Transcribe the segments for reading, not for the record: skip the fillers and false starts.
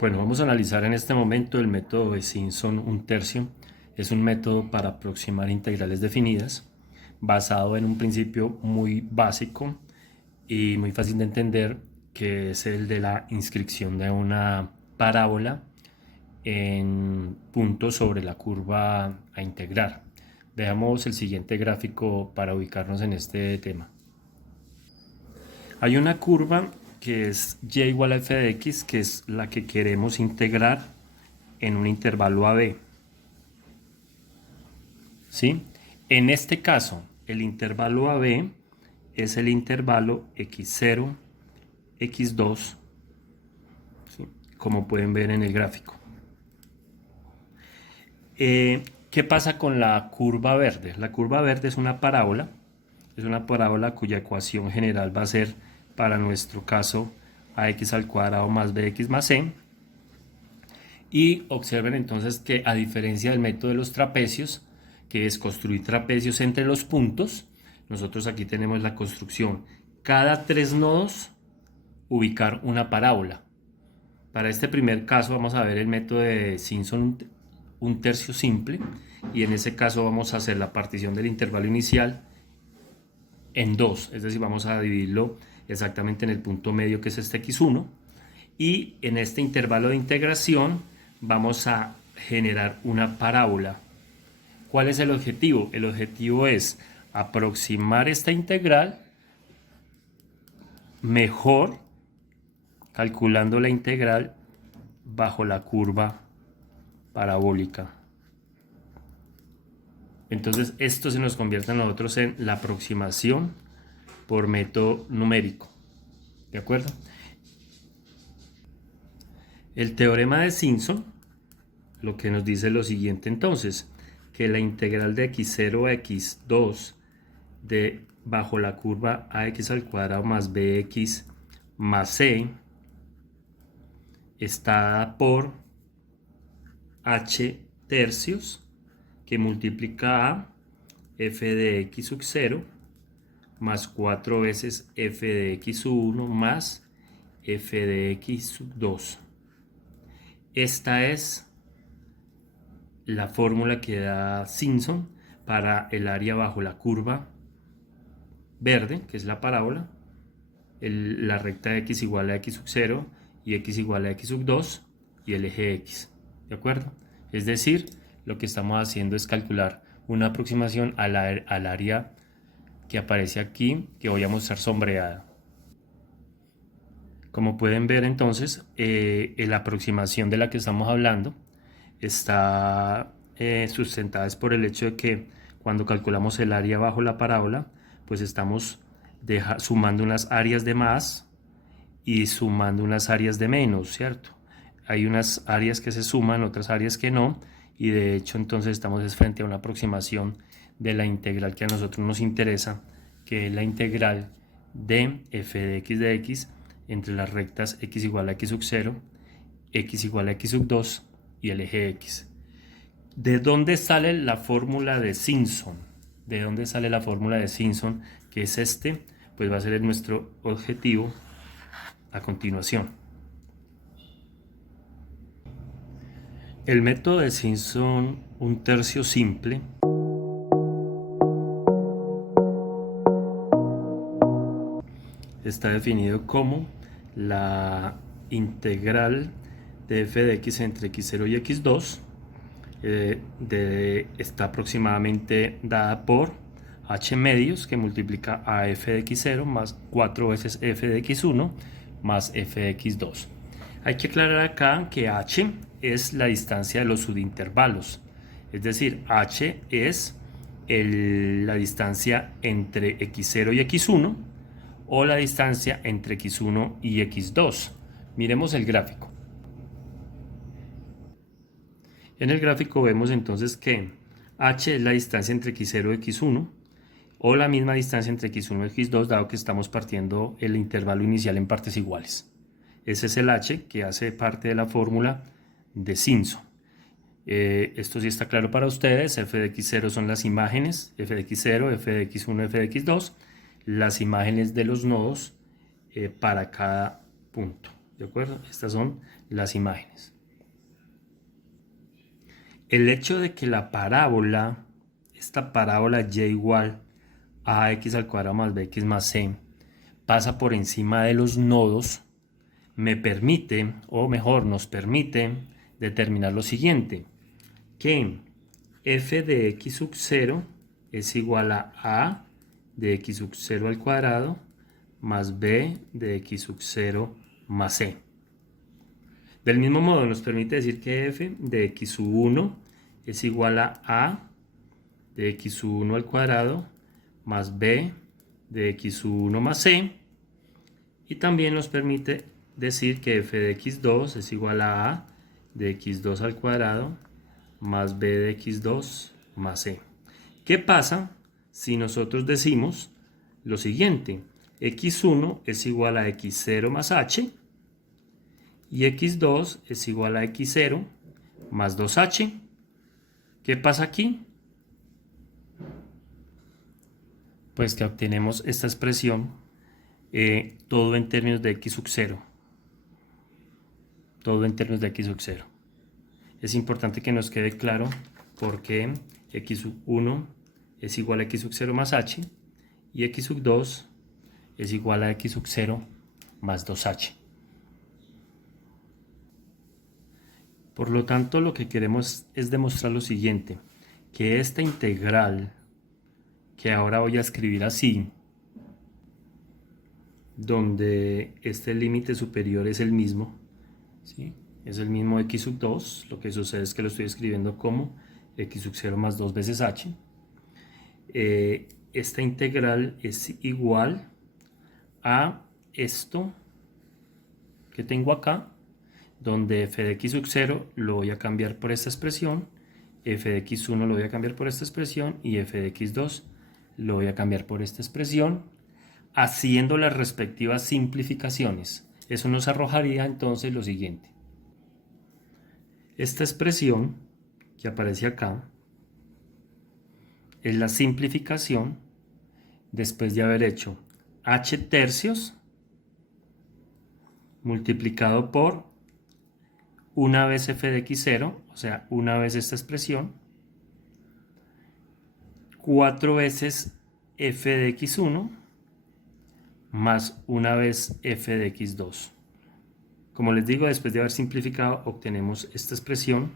Bueno, vamos a analizar en este momento el método de Simpson un tercio. Es un método para aproximar integrales definidas, basado en un principio muy básico y muy fácil de entender, que es el de la inscripción de una parábola en puntos sobre la curva a integrar. Veamos el siguiente gráfico para ubicarnos en este tema. Hay una curva que es y igual a f de x, que es la que queremos integrar en un intervalo AB. ¿Sí? En este caso, el intervalo AB es el intervalo x0, x2, ¿sí? Como pueden ver en el gráfico. ¿Qué pasa con la curva verde? La curva verde es una parábola cuya ecuación general va a ser, para nuestro caso, ax al cuadrado más bx más c. Y observen entonces que, a diferencia del método de los trapecios, que es construir trapecios entre los puntos, nosotros aquí tenemos la construcción: cada 3 nodos ubicar una parábola. Para este primer caso vamos a ver el método de Simpson un tercio simple, y en ese caso vamos a hacer la partición del intervalo inicial en 2, es decir, vamos a dividirlo exactamente en el punto medio, que es este x1, y en este intervalo de integración vamos a generar una parábola. ¿Cuál es el objetivo? El objetivo es aproximar esta integral mejor calculando la integral bajo la curva parabólica. Entonces esto se nos convierte a nosotros en la aproximación por método numérico. ¿De acuerdo? El teorema de Simpson lo que nos dice lo siguiente entonces: que la integral de x0 a x2 bajo la curva ax al cuadrado más bx más c está dada por h tercios, que multiplica a f de x sub 0 más 4 veces f de x sub 1 más f de x sub 2. Esta es la fórmula que da Simpson para el área bajo la curva verde, que es la parábola, la recta de x igual a x sub 0 y x igual a x sub 2 y el eje x. ¿De acuerdo? Es decir, lo que estamos haciendo es calcular una aproximación al área que aparece aquí, que voy a mostrar sombreada. Como pueden ver entonces, la aproximación de la que estamos hablando está sustentada por el hecho de que, cuando calculamos el área bajo la parábola, pues estamos sumando unas áreas de más y sumando unas áreas de menos, ¿cierto? Hay unas áreas que se suman, otras áreas que no, y de hecho entonces estamos frente a una aproximación de la integral que a nosotros nos interesa, que es la integral de f de x entre las rectas x igual a x sub 0, x igual a x sub 2 y el eje x. ¿De dónde sale la fórmula de Simpson? ¿De dónde sale la fórmula de Simpson? Que es este, pues va a ser nuestro objetivo a continuación. El método de Simpson un tercio simple está definido como la integral de f de x entre x0 y x2 está aproximadamente dada por h medios, que multiplica a f de x0 más 4 veces f de x1 más f de x2. Hay que aclarar acá que h es la distancia de los subintervalos, es decir, h es la distancia entre x0 y x1 o la distancia entre x1 y x2. Miremos el gráfico. En el gráfico vemos entonces que h es la distancia entre x0 y x1, o la misma distancia entre x1 y x2, dado que estamos partiendo el intervalo inicial en partes iguales. Ese es el h que hace parte de la fórmula de Simpson. Esto sí está claro para ustedes. F de x0 son las imágenes, f de x0, f de x1, f de x2, las imágenes de los nodos para cada punto. ¿De acuerdo? Estas son las imágenes. El hecho de que la parábola, esta parábola y igual a x al cuadrado más bx más c, pasa por encima de los nodos, me permite, o mejor, nos permite determinar lo siguiente, que f de x sub 0 es igual a de x sub 0 al cuadrado más b de x sub 0 más c. Del mismo modo nos permite decir que f de x sub 1 es igual a de x sub 1 al cuadrado más b de x sub 1 más c, y también nos permite decir que f de x2 es igual a de x2 al cuadrado más b de x2 más c. ¿Qué pasa si nosotros decimos lo siguiente? x1 es igual a x0 más h y x2 es igual a x0 más 2h. ¿Qué pasa aquí? Pues que obtenemos esta expresión todo en términos de x sub 0. Todo en términos de x sub 0. Es importante que nos quede claro por qué x sub 1 es igual a x sub 0 más h y x sub 2 es igual a x sub 0 más 2h. Por lo tanto, lo que queremos es demostrar lo siguiente, que esta integral, que ahora voy a escribir así, donde este límite superior es el mismo, ¿sí? Es el mismo x sub 2, lo que sucede es que lo estoy escribiendo como x sub 0 más 2 veces h. Esta integral es igual a esto que tengo acá, donde f de x sub 0 lo voy a cambiar por esta expresión, f de x1 lo voy a cambiar por esta expresión y f de x2 lo voy a cambiar por esta expresión, haciendo las respectivas simplificaciones. Eso nos arrojaría entonces lo siguiente. Esta expresión que aparece acá es la simplificación después de haber hecho h tercios multiplicado por una vez f de x0, o sea, una vez esta expresión, 4 veces f de x1 más una vez f de x2. Como les digo, después de haber simplificado, obtenemos esta expresión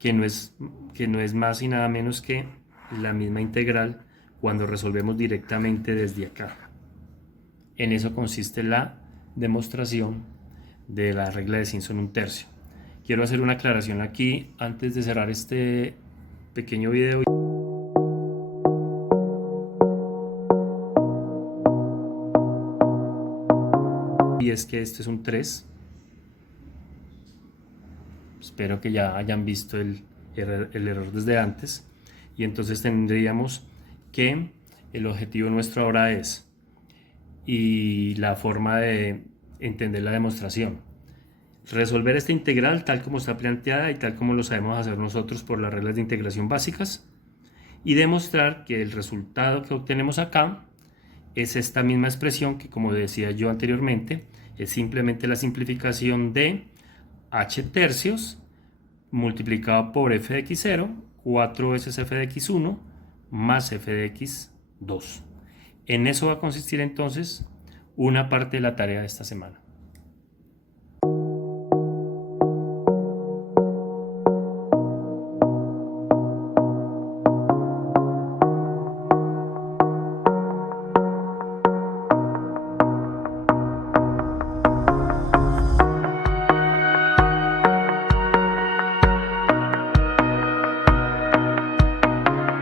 que no es más y nada menos que la misma integral cuando resolvemos directamente desde acá. En eso consiste la demostración de la regla de Simpson 1/3. Quiero hacer una aclaración aquí antes de cerrar este pequeño video. Y es que este es un 3. Espero que ya hayan visto el error desde antes. Y entonces tendríamos que el objetivo nuestro ahora es, y la forma de entender la demostración, resolver esta integral tal como está planteada y tal como lo sabemos hacer nosotros por las reglas de integración básicas, y demostrar que el resultado que obtenemos acá es esta misma expresión que, como decía yo anteriormente, es simplemente la simplificación de h tercios multiplicado por f de x0, 4 veces f de x1 más f de x2. En eso va a consistir entonces una parte de la tarea de esta semana.